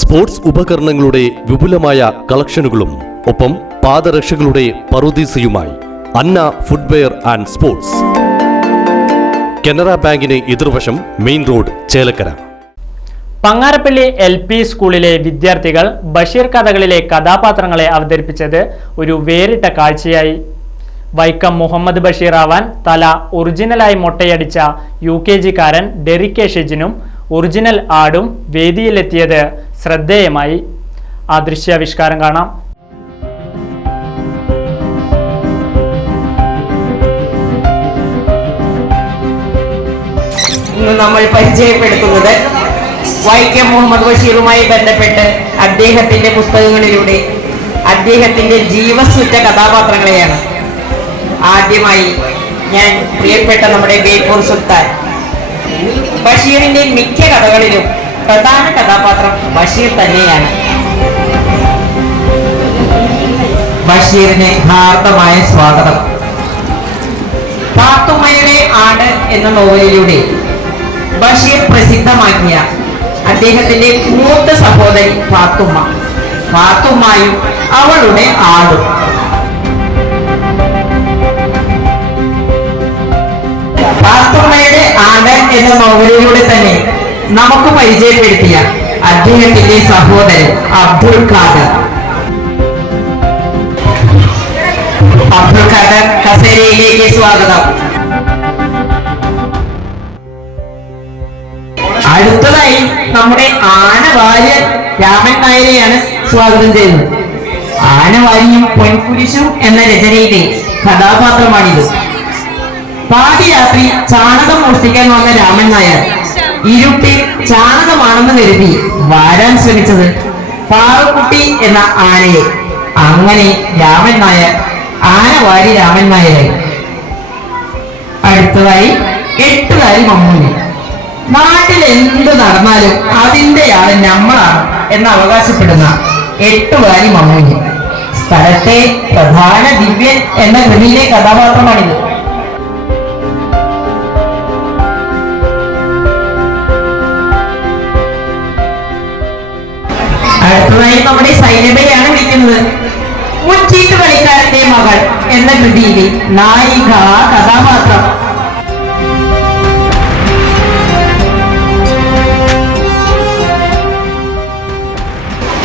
Sports ഉപകരണങ്ങളുടെ വിപുലമായ കളക്ഷനുകളും ഒപ്പം പാദരക്ഷകളുടെ പറുദീസയുമായി Anna footwear and sports. Canara ബാങ്കിന് എതിർവശം main road Chelakkara. Pangarappally L P സ്കൂളിലെ വിദ്യാർത്ഥികൾ ബഷീർ കഥകളിലെ കഥാപാത്രങ്ങളെ അവതരിപ്പിച്ചത് ഒരു വേറിട്ട കാഴ്ചയായി. വൈക്കം മുഹമ്മദ് ബഷീർ ആവാൻ തല ഒറിജിനലായി മൊട്ടയടിച്ച യു കെ ജിക്കാരൻ ഡെറിക്കേഷിനും ഒറിജിനൽ ആടും വേദിയിലെത്തിയത് ശ്രദ്ധേയമായി ആ ദൃശ്യാവിഷ്കാരം കാണാം. നമ്മൾ പരിചയപ്പെടുത്തുന്നത് വൈക്കം മുഹമ്മദ് ബഷീറുമായി ബന്ധപ്പെട്ട് അദ്ദേഹത്തിന്റെ പുസ്തകങ്ങളിലൂടെ അദ്ദേഹത്തിന്റെ ജീവസുറ്റ കഥാപാത്രങ്ങളെയാണ്. ആദ്യമായി ഞാൻ പ്രിയപ്പെട്ട നമ്മുടെ ബേപ്പൂർ സുൽത്താൻ. ബഷീറിന്റെ മിക്ക കഥകളിലും പ്രധാന കഥാപാത്രം ബഷീർ തന്നെയാണ്. ബഷീറിന് ഹാർദമായ സ്വാഗതം. പാത്തുമ്മയുടെ ആട് എന്ന നോവലിലൂടെ ബഷീർ പ്രസിദ്ധമാക്കിയ അദ്ദേഹത്തിന്റെ മൂത്ത സഹോദരി പാത്തുമ്മ. പാത്തുമ്മയും അവളുടെ ആടും. പാത്തുമ്മയുടെ ആട് എന്ന നോവലിലൂടെ തന്നെ നമുക്ക് പരിചയപ്പെടുത്തിയ അദ്ദേഹത്തിന്റെ സഹോദരൻ അബ്ദുൾ ഖാദർ. അബ്ദുൾ ഖാദർ കസേരയിലേക്ക് സ്വാഗതം. അടുത്തതായി നമ്മുടെ ആനവാര്യ രാമൻ നായരെയാണ് സ്വാഗതം ചെയ്യുന്നത്. ആനവാരിയും പൊൻകുരിശും എന്ന രചനയിലെ കഥാപാത്രമാണിത്. പാതിരാത്രി ചാണകം മോഷ്ടിക്കാൻ വന്ന രാമൻ നായർ ഇരുട്ടിൽ ചാണകമാണെന്ന് കരുതി വാരാൻ ശ്രമിച്ചത് പാറുക്കുട്ടി എന്ന ആനയെ. അങ്ങനെ രാമൻ നായർ ആന വാരി രാമൻ നായരായി അടുത്തതായി എട്ടുകാരി മമ്മൂലി. നാട്ടിൽ എന്ത് നടന്നാലും അതിന്റെ ആൾ നമ്മളാണ് എന്ന് അവകാശപ്പെടുന്ന എട്ടുകാരി മമ്മൂലി. സ്ഥലത്തെ പ്രധാന ദിവ്യൻ എന്ന കൃതിയിലെ കഥാപാത്രമാണിത്. അടുത്തതായി നമ്മുടെ സൈലബയാണ് വിളിക്കുന്നത്. മുച്ചീട്ട് കളിക്കാരന്റെ മകൾ എന്ന കൃതിയിലെ നായിക കഥാപാത്രം.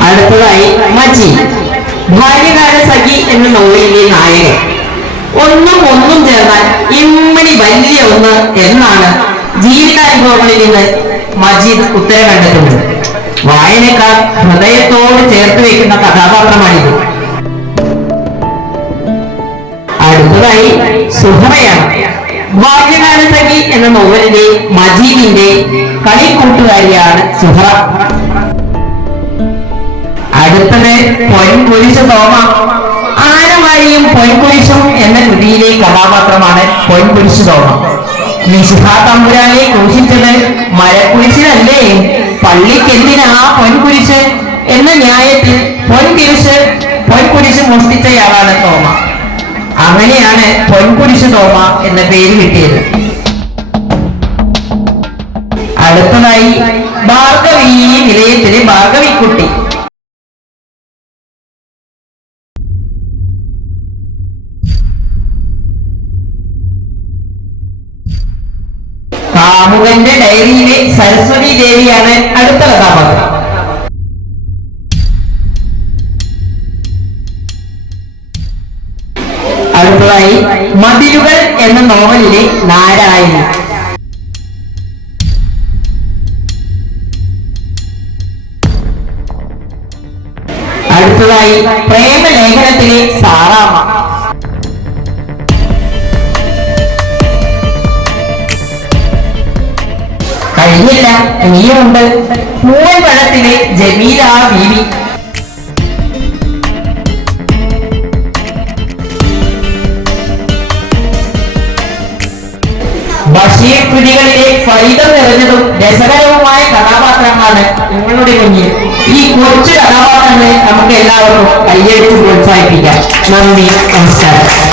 അടുത്തതായി മജി ബാല്യകാല സഖി എന്ന നോവലിലെ നായകൻ. ഒന്നും ഒന്നും ചേർന്നാൽ ഇമ്മണി വലിയ ഒന്ന് എന്നാണ് ജീവിതാനുഭവങ്ങളിൽ നിന്ന് മജീദ് ഉത്തരം കണ്ടെത്തുന്നത് വായനക്കാർ ഹൃദയത്തോട് ചേർത്ത് വെക്കുന്ന കഥാപാത്രമാണിത്. അടുത്തതായി സുഹറയാണ്. ബാല്യകാല സഖി എന്ന നോവലിന്റെ മജീദിന്റെ കളിക്കൂട്ടുകാരിയാണ് സുഹറ. അടുത്തത് പൊൻകുരിശ് തോമ. ആനവാരിയും പൊൻകുരിശും എന്ന കൃതിയിലെ കഥാപാത്രമാണ് പൊൻകുരിശ് തോമ. തമ്പുരാനെ ക്രൂശിച്ചത് മരക്കുരിശിലല്ലേ? പള്ളിക്കെന്തിനാ പൊൻകുരിശ്? എന്ന ന്യായത്തിൽ പൊൻകുരിശ് പൊൻകുരിശ് മോഷ്ടിച്ചയാളാണ് തോമ. അങ്ങനെയാണ് പൊൻകുരിശ് തോമ എന്ന പേര് കിട്ടിയത്. അടുത്തതായി ഭാർഗവി നിലയത്തിലെ ഭാർഗവിക്കുട്ടി. കാമുകന്റെ ഡയറിയിലെ സരസ്വതി ദേവിയാണ് അടുത്ത കഥാപാത്രം. അടുത്തതായി മതിലുകൾ എന്ന നോവലിലെ നാരായണ അടുത്തതായി പ്രേമലേഖനത്തിലെ സാറാമ്മ. കഴിഞ്ഞില്ല. ഇനിയുമുണ്ട് മൂവൻ പഴത്തിലെ ജമീല ബീവി. ബഷീർ കൃതികളിലെ ഫലിതം നിറഞ്ഞതും രസകരവുമായ കഥാപാത്രങ്ങളാണ് നിങ്ങളുടെ മുന്നിൽ ഈ കുറച്ച് കഥാപാത്രങ്ങളെ നമുക്ക് എല്ലാവർക്കും കയ്യെടുത്ത് പ്രോത്സാഹിപ്പിക്കാം. നന്ദി നമസ്കാരം.